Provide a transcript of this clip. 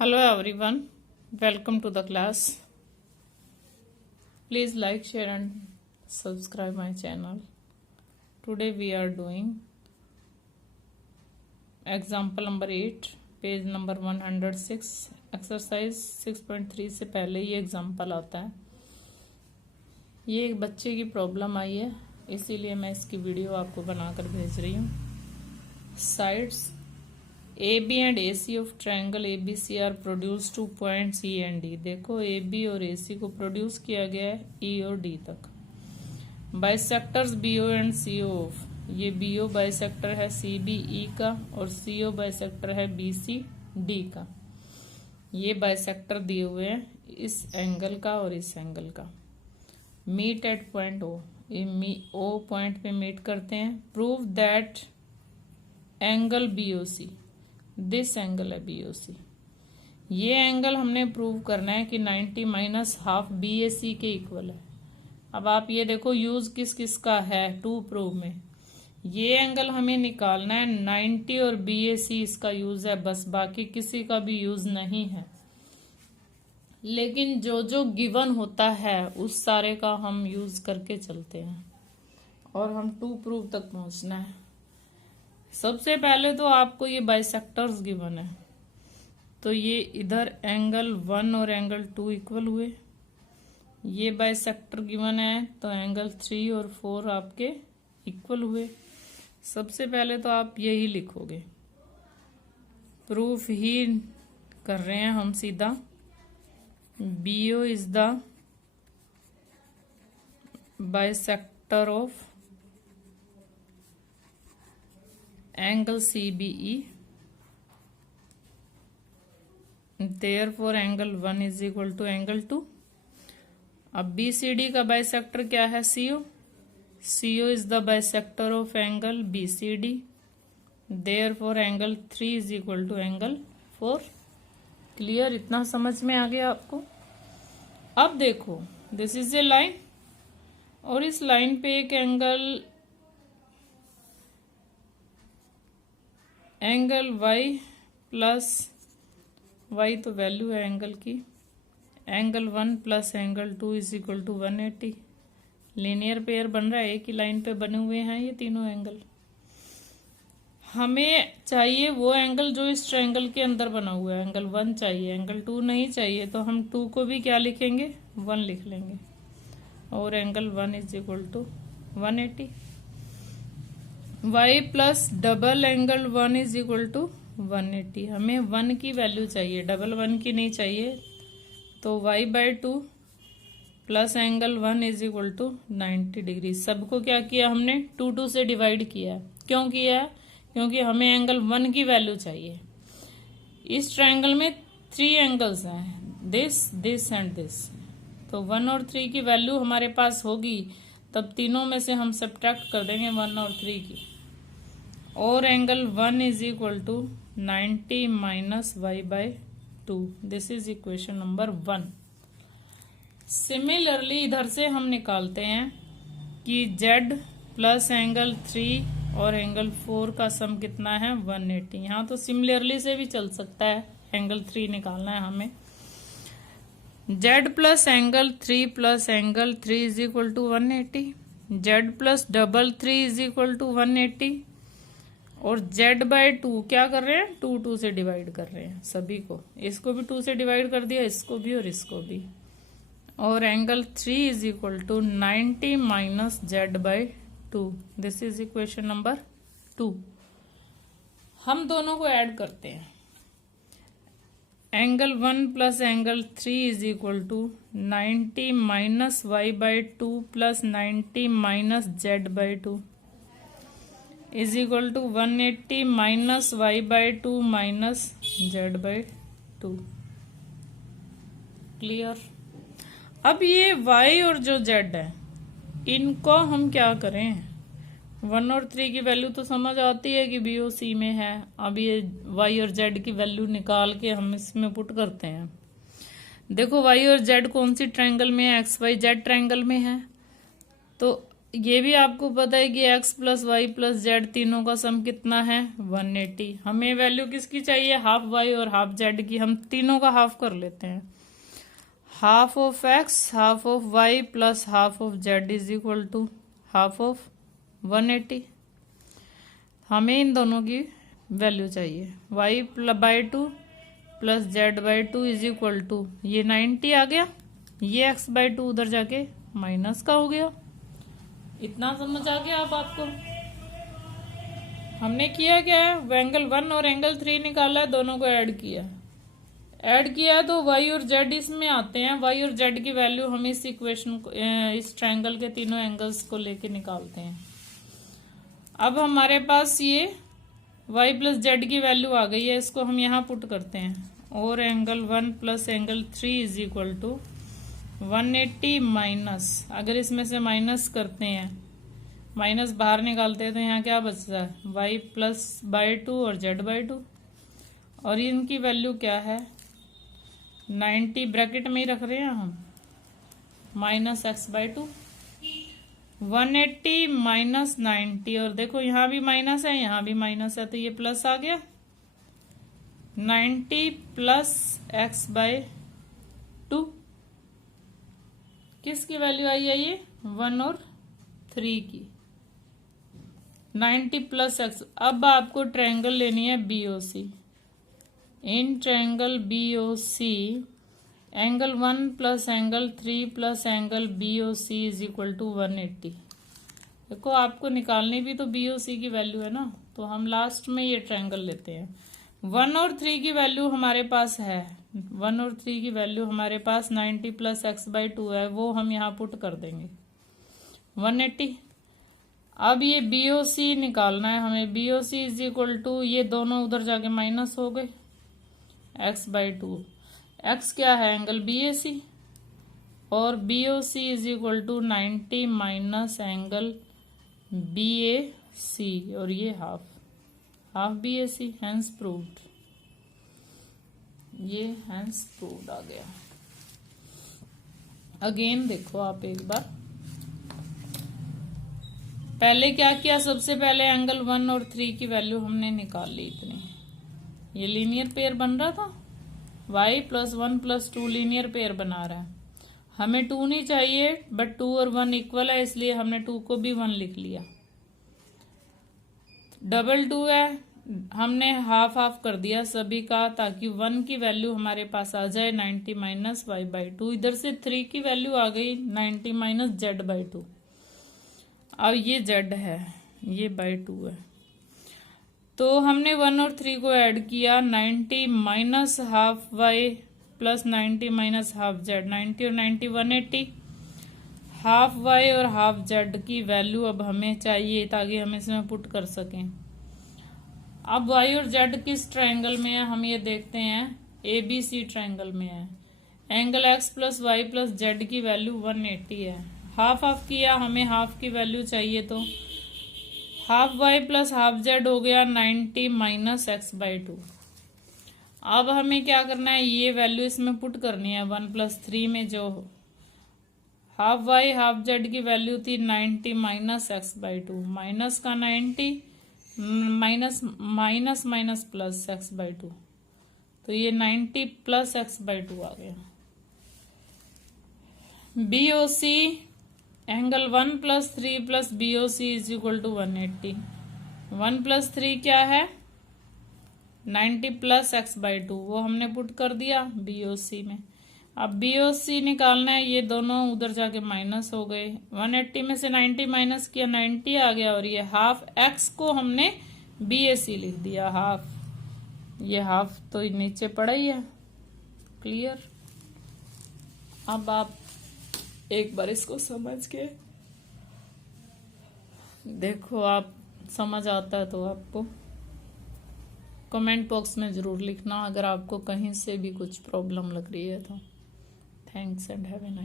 Hello everyone, welcome to the class. Please like, share and subscribe my channel. Today we are doing example number 8, page number 106, exercise 6.3 से पहले ये example आता है। ये एक बच्चे की प्रॉब्लम आई है, इसीलिए मैं इसकी वीडियो आपको बनाकर भेज रही हूँ। Sides AB and AC of triangle ABC are produced to points E and D। देखो AB और AC को प्रोड्यूस किया गया है E और D तक। Bisectors BO and CO of, ये BO बाइसेक्टर है CBE का और CO बाइसेक्टर है BC D का। ये बाइसेक्टर दिए हुए हैं इस एंगल का और इस एंगल का। मीट एट पॉइंट O, ये O पॉइंट पे मीट करते हैं। Prove that angle BOC, this angle है BOC। ये एंगल हमने प्रूव करना है कि 90 माइनस हाफ BAC के इक्वल है। अब आप ये देखो यूज किस किस का है टू प्रूव में। ये एंगल हमें निकालना है 90 और BAC इसका यूज है, बस बाकी किसी का भी यूज नहीं है। लेकिन जो जो गिवन होता है उस सारे का हम यूज करके चलते हैं और हम टू प्रूव तक पहुंचना है। सबसे पहले तो आपको ये बाइसेक्टर्स गिवन है, तो ये इधर एंगल 1 और एंगल 2 इक्वल हुए। ये बाइसेक्टर गिवन है तो एंगल 3 और 4 आपके इक्वल हुए। सबसे पहले तो आप यही लिखोगे, प्रूफ ही कर रहे हैं हम सीधा। BO is the bisector of angle CBE, therefore angle 1 is equal to angle 2। अब BCD का बाइसेक्टर क्या है CO, CO is the bisector of angle BCD, therefore angle 3 is equal to angle 4। Clear, इतना समझ में आ गया आपको। अब देखो दिस इज ए लाइन और इस लाइन पे एक एंगल y प्लस y तो वैल्यू है एंगल की, angle 1 plus angle 2 is equal to 180। Linear pair बन रहा है, एक ही लाइन पे बने हुए हैं ये तीनों एंगल। हमें चाहिए वो एंगल जो इस ट्रायंगल के अंदर बना हुआ है, एंगल 1 चाहिए, एंगल 2 नहीं चाहिए। तो हम 2 को भी क्या लिखेंगे, 1 लिख लेंगे और angle 1 is equal to 180। y plus double angle 1 is equal to 180। हमें 1 की वैल्यू चाहिए, डबल 1 की नहीं चाहिए। तो y/2 plus angle 1 is equal to 90 degree. सबको क्या किया हमने, 2 से डिवाइड किया। क्यों किया, क्योंकि हमें एंगल 1 की वैल्यू चाहिए। इस ट्रायंगल में 3 एंगल्स हैं, दिस दिस एंड दिस। तो 1 और 3 की वैल्यू हमारे पास होगी, तब तीनों में से हम सब्ट्रैक्ट कर देंगे 1 और 3 की। और angle 1 is equal to 90 minus y/2। This is equation number 1। Similarly इधर से हम निकालते हैं कि z प्लस एंगल 3 और एंगल 4 का सम कितना है, 180। यहाँ तो सिमिलरली से भी चल सकता है, एंगल 3 निकालना है हमें। z plus angle 3 plus angle 3 is equal to 180। z plus double 3 is equal to 180 और z/2 क्या कर रहे हैं, 2 से डिवाइड कर रहे हैं सभी को। इसको भी 2 से डिवाइड कर दिया, इसको भी और इसको भी। और angle 3 is equal to 90 minus z/2। This is equation number 2। हम दोनों को ऐड करते हैं। Angle 1 plus angle 3 is equal to 90 minus y/2 plus 90 minus z/2 is equal to 180 minus y/2 minus z/2। Clear. अब ये y और जो z है इनको हम क्या करें, 1 और 3 की वैल्यू तो समझ आती है कि BOC में है। अब ये y और z की वैल्यू निकाल के हम इसमें पुट करते हैं। देखो y और z कौन सी ट्रायंगल में है, XYZ ट्रायंगल में है। तो ये भी आपको पता है कि x plus Y plus Z तीनों का सम कितना है 180। हमें वैल्यू किसकी चाहिए, हाफ y और हाफ z की। हम तीनों का हाफ कर लेते हैं। Half of x half of y plus half of z is equal to half of 180। हमें इन दोनों की वैल्यू चाहिए। y by 2 plus z by 2 is equal to, ये 90 आ गया, ये x बाई 2 उधर जाके माइनस का हो गया। इतना समझ आ गया अब आपको। हमने किया क्या है, एंगल 1 और एंगल 3 निकाला है, दोनों को ऐड किया तो y और z इसमें आते हैं। y और z की वैल्यू हम इस इक्वेशन को, इस ट्रायंगल के तीनों एंगल्स को लेके निकालते हैं। अब हमारे पास ये y प्लस z की वैल्यू आ गई है, इसको हम यहाँ पुट करते हैं। और angle 1 plus angle 3 is equal to 180 minus, अगर इसमें से माइनस करते हैं, माइनस बाहर निकालते हैं तो यहाँ क्या बचता है, y प्लस बाई 2 और z बाई 2। और इनकी वैल्यू क्या है 90, ब्रैकेट में ही रख रहे हैं हम, माइनस x बाई 2। 180 माइनस 90, और देखो यहाँ भी माइनस है यहाँ भी माइनस है, तो ये प्लस आ गया। 90 प्लस x बाई 2, किसकी वैल्यू आई है ये 1 और 3 की। 90 प्लस x। अब आपको ट्रायंगल लेनी है BOC। In triangle BOC angle 1 plus angle 3 plus angle BOC is equal to 180। देखो आपको निकालनी भी तो BOC की वैल्यू है ना, तो हम लास्ट में ये ट्रायंगल लेते हैं। 1 और 3 की वैल्यू हमारे पास है, 1 और 3 की वैल्यू हमारे पास 90 प्लस x बाई 2 है, वो हम यहाँ पुट कर देंगे 180। अब ये BOC निकालना है हमें। BOC इज इक्वल टू, ये दोनों उधर जाके माइनस हो गए, x बाई 2। x क्या है एंगल BAC, और BOC is equal to 90 minus angle BAC, और ये हाफ BAC। हैंस प्रूव्ड, ये हैंस प्रूव्ड आ गया। अगेन देखो आप एक बार, पहले क्या किया, सबसे पहले एंगल 1 और 3 की वैल्यू हमने निकाल ली इतनी। ये लीनियर पेयर बन रहा था, y plus 1 plus 2 linear pair बना रहा है। हमें 2 नहीं चाहिए, बट 2 और 1 इक्वल है, इसलिए हमने 2 को भी 1 लिख लिया। डबल 2 है, हमने हाफ हाफ कर दिया सभी का, ताकि 1 की वैल्यू हमारे पास आ जाए 90 माइनस y बाई 2। इधर से 3 की वैल्यू आ गई 90 माइनस z बाई 2। अब ये z है, ये बाई 2 है, तो हमने 1 और 3 को ऐड किया। 90 minus half y plus 90 minus half z, 90 और 90 180। हाफ y और हाफ z की वैल्यू अब हमें चाहिए, ताकि हम इसमें पुट कर सकें। अब y और z किस ट्रायंगल में है हम ये देखते हैं, ABC ट्रायंगल में है। Angle x plus Y plus z की वैल्यू 180 है। हाफ हाफ किया, हमें हाफ की वैल्यू चाहिए, तो half y plus half z हो गया 90 माइनस x बाई 2। अब हमें क्या करना है, ये वैल्यू इसमें पुट करनी है 1 प्लस 3 में। जो हाफ y हाफ z की वैल्यू थी 90 माइनस x बाई 2, माइनस का 90 minus minus minus plus x by 2, तो ये 90 प्लस x बाई 2 आ गया। BOC angle 1 plus 3 plus BOC is equal to 180। 1 plus 3 क्या है 90 प्लस x बाई 2, वो हमने पुट कर दिया BOC में। अब BOC निकालना है, ये दोनों उधर जाके माइनस हो गए। 180 में से 90 माइनस किया 90 आ गया, और ये हाफ x को हमने BAC लिख दिया हाफ। ये हाफ तो नीचे पड़ा ही है, क्लियर। अब आप एक बार इसको समझ के देखो, आप समझ आता है तो आपको कमेंट बॉक्स में जरूर लिखना, अगर आपको कहीं से भी कुछ प्रॉब्लम लग रही है तो। Thanks and have a nice